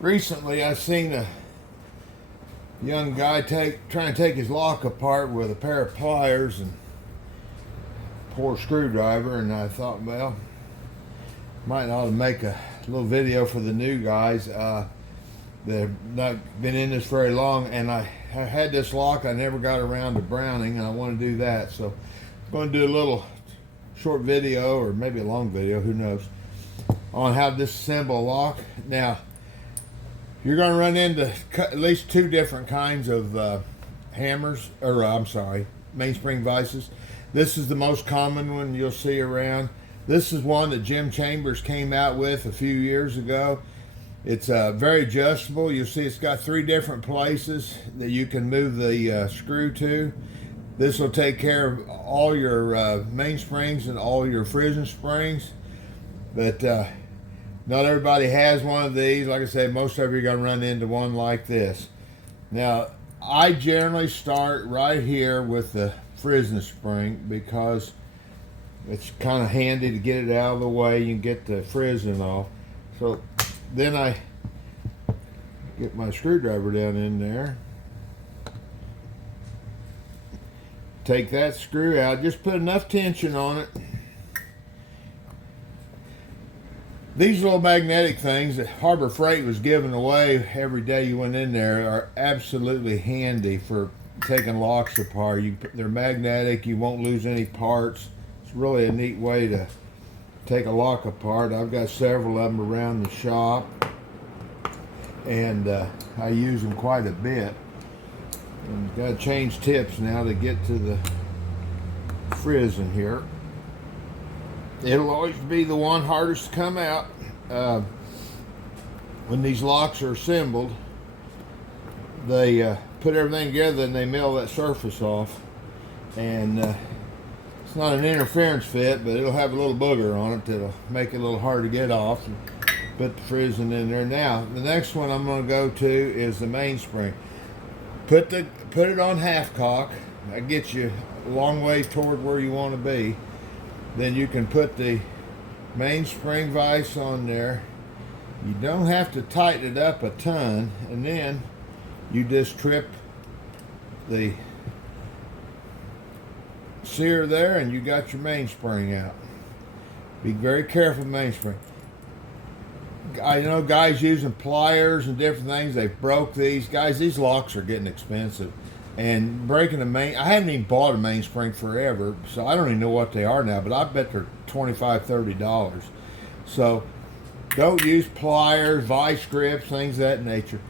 Recently, I seen a young guy trying to take his lock apart with a pair of pliers and poor screwdriver, and I thought, well, might ought to make a little video for the new guys that have not been in this very long. And I had this lock, I never got around to browning, and I want to do that, so I'm going to do a little short video, or maybe a long video, who knows, on how to disassemble a lock. Now, you're going to run into at least two different kinds of hammers, or I'm sorry, mainspring vices. This is the most common one you'll see around. This is one that Jim Chambers came out with a few years ago. It's very adjustable. You'll see it's got three different places that you can move the screw to. This will take care of all your mainsprings and all your frizzen springs. But not everybody has one of these. Like I said, most of you are going to run into one like this. Now, I generally start right here with the frizzen spring because it's kind of handy to get it out of the way. You can get the frizzen off. So then I get my screwdriver down in there. Take that screw out. Just put enough tension on it. These little magnetic things that Harbor Freight was giving away every day you went in there are absolutely handy for taking locks apart. They're magnetic, you won't lose any parts. It's really a neat way to take a lock apart. I've got several of them around the shop, and I use them quite a bit. And got to change tips now to get to the frizzen here. It'll always be the one hardest to come out. When these locks are assembled, they put everything together and they mill that surface off. And it's not an interference fit, but it'll have a little booger on it that'll make it a little hard to get off. And put the frizzen in there. Now, the next one I'm going to go to is the mainspring. Put it on half cock. That gets you a long way toward where you want to be. Then you can put the mainspring vise on there. You don't have to tighten it up a ton, and then you just trip the sear there and you got your mainspring out. Be very careful with mainspring. I know guys using pliers and different things, they broke these. Guys, these locks are getting expensive. And breaking I hadn't even bought a mainspring forever, so I don't even know what they are now, but I bet they're $25, $30. So don't use pliers, vice grips, things of that nature.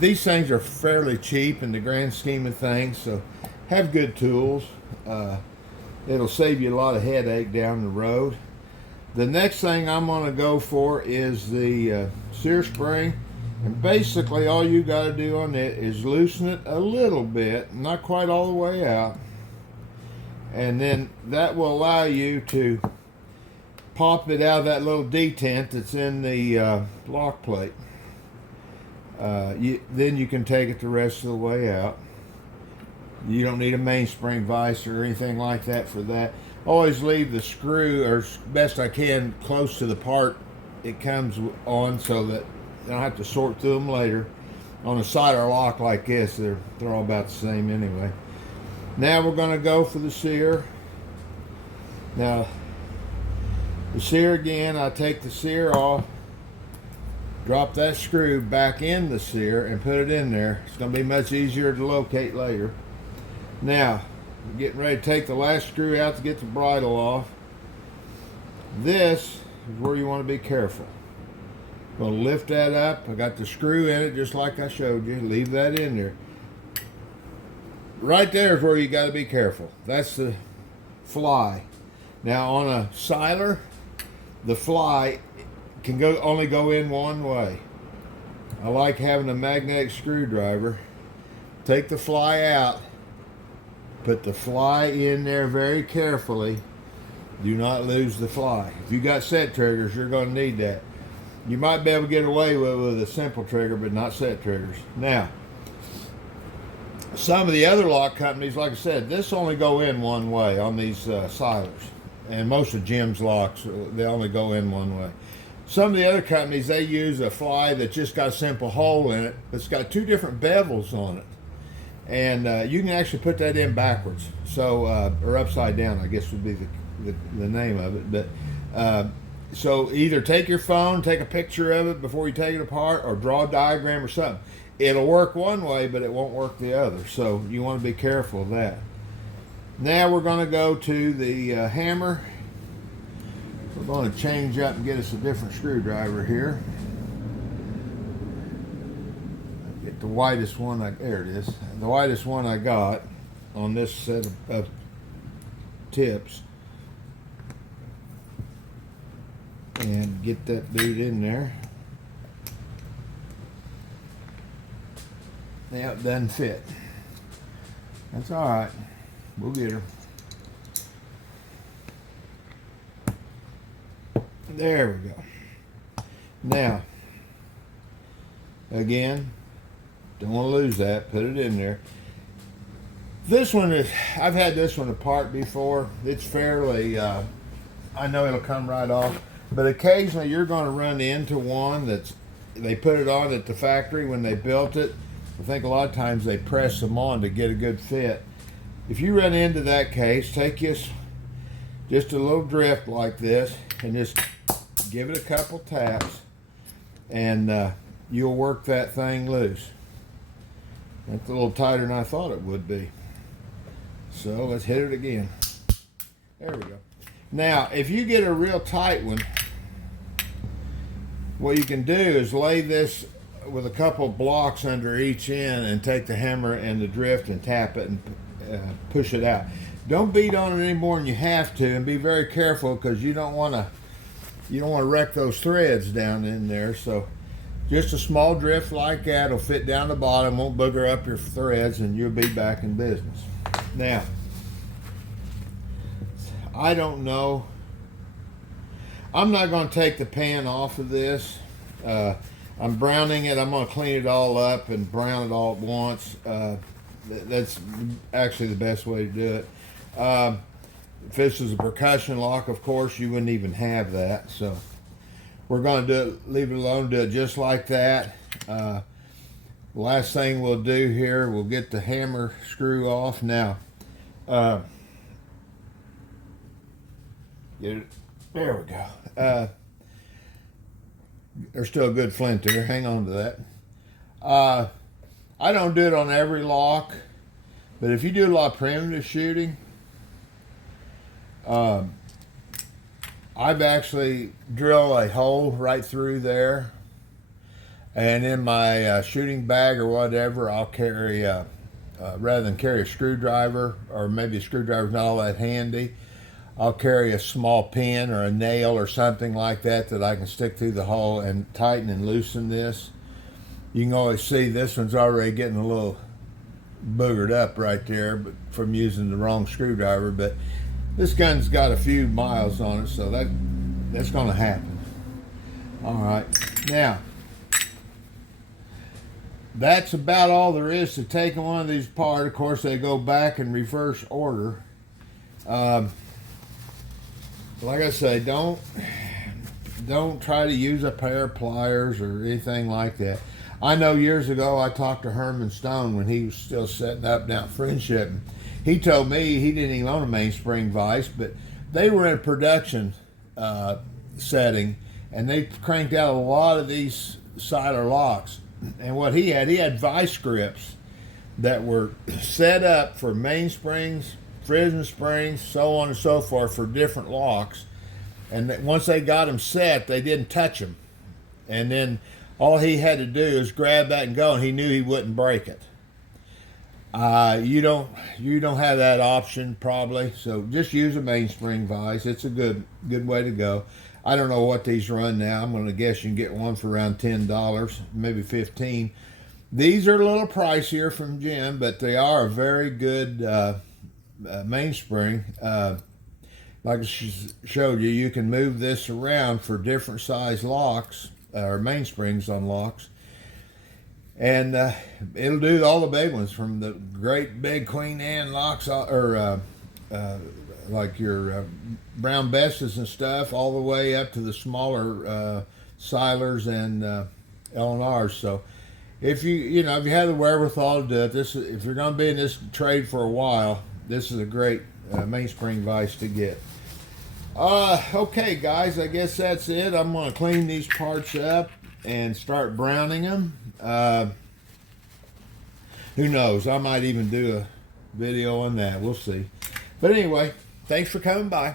These things are fairly cheap in the grand scheme of things, so have good tools. It'll save you a lot of headache down the road. The next thing I'm going to go for is the sear spring. And basically all you got to do on it is loosen it a little bit, not quite all the way out. And then that will allow you to pop it out of that little detent that's in the lock plate. Then you can take it the rest of the way out. You don't need a mainspring vise or anything like that for that. Always leave the screw, or best I can, close to the part it comes on, so that I don't have to sort through them later. On a cider lock like this, they're all about the same anyway. Now we're going to go for the sear. Now, the sear again, I take the sear off, drop that screw back in the sear and put it in there. It's going to be much easier to locate later. Now, we're getting ready to take the last screw out to get the bridle off. This is where you want to be careful. Going to lift that up. I got the screw in it just like I showed you. Leave that in there. Right there is where you got to be careful. That's the fly. Now on a siler, the fly can only go in one way. I like having a magnetic screwdriver. Take the fly out. Put the fly in there very carefully. Do not lose the fly. If you got set triggers, you're going to need that. You might be able to get away with a simple trigger, but not set triggers. Now, some of the other lock companies, like I said, this only go in one way on these silers. And most of Jim's locks, they only go in one way. Some of the other companies, they use a fly that just got a simple hole in it, but it's got two different bevels on it. And you can actually put that in backwards, so or upside down, I guess would be the name of it. But so either take your phone, take a picture of it before you take it apart, or draw a diagram or something. It'll work one way, but it won't work the other. So you want to be careful of that. Now we're going to go to the hammer. We're going to change up and get us a different screwdriver here. Get the widest one. There it is. The widest one I got on this set of tips. And get that boot in there. Yeah, it doesn't fit. That's all right. We'll get her. There we go. Now, again, don't want to lose that. Put it in there. This one is, I've had this one apart before. It's fairly, I know it'll come right off. But occasionally you're going to run into one that's, they put it on at the factory when they built it. I think a lot of times they press them on to get a good fit. If you run into that case, take just a little drift like this and just give it a couple taps, and you'll work that thing loose. That's a little tighter than I thought it would be. So let's hit it again. There we go. Now, if you get a real tight one, what you can do is lay this with a couple blocks under each end and take the hammer and the drift and tap it and push it out. Don't beat on it any more than you have to, and be very careful because you don't want to wreck those threads down in there. So just a small drift like that will fit down the bottom, won't booger up your threads, and you'll be back in business. Now, I don't know. I'm not going to take the pan off of this. I'm browning it. I'm going to clean it all up and brown it all at once. That's actually the best way to do it. If this is a percussion lock, of course, you wouldn't even have that. So we're going to do it, leave it alone, do it just like that. Last thing we'll do here, we'll get the hammer screw off. Now, get it. There we go. There's still a good flint there. Hang on to that. I don't do it on every lock, but if you do a lot of primitive shooting, I've actually drilled a hole right through there, and in my shooting bag or whatever, I'll carry, rather than carry a screwdriver, or maybe a screwdriver's not all that handy, I'll carry a small pin or a nail or something like that I can stick through the hole and tighten and loosen this. You can always see this one's already getting a little boogered up right there, but from using the wrong screwdriver. But this gun's got a few miles on it, so that's going to happen. All right, now that's about all there is to taking one of these apart. Of course, they go back in reverse order. Like I say, don't try to use a pair of pliers or anything like that. I know years ago I talked to Herman Stone when he was still setting up down Friendship. He told me he didn't even own a mainspring vise, but they were in a production setting, and they cranked out a lot of these Siler locks. And what he had vice grips that were set up for mainsprings, prison springs, so on and so forth, for different locks. And once they got them set, they didn't touch them. And then all he had to do is grab that and go, and he knew he wouldn't break it. You don't have that option probably, so just use a mainspring vise. It's a good way to go. I don't know what these run now. I'm going to guess you can get one for around $10, maybe $15. These are a little pricier from Jim, but they are a very good mainspring. Like I showed you, you can move this around for different size locks or mainsprings on locks, and it'll do all the big ones, from the great big Queen Anne locks, or like your Brown Besses and stuff, all the way up to the smaller Silers and L&Rs. So if you have the wherewithal to do it, if you're going to be in this trade for a while, this is a great mainspring vise to get. Okay, guys, I guess that's it. I'm going to clean these parts up and start browning them. Who knows? I might even do a video on that. We'll see. But anyway, thanks for coming by.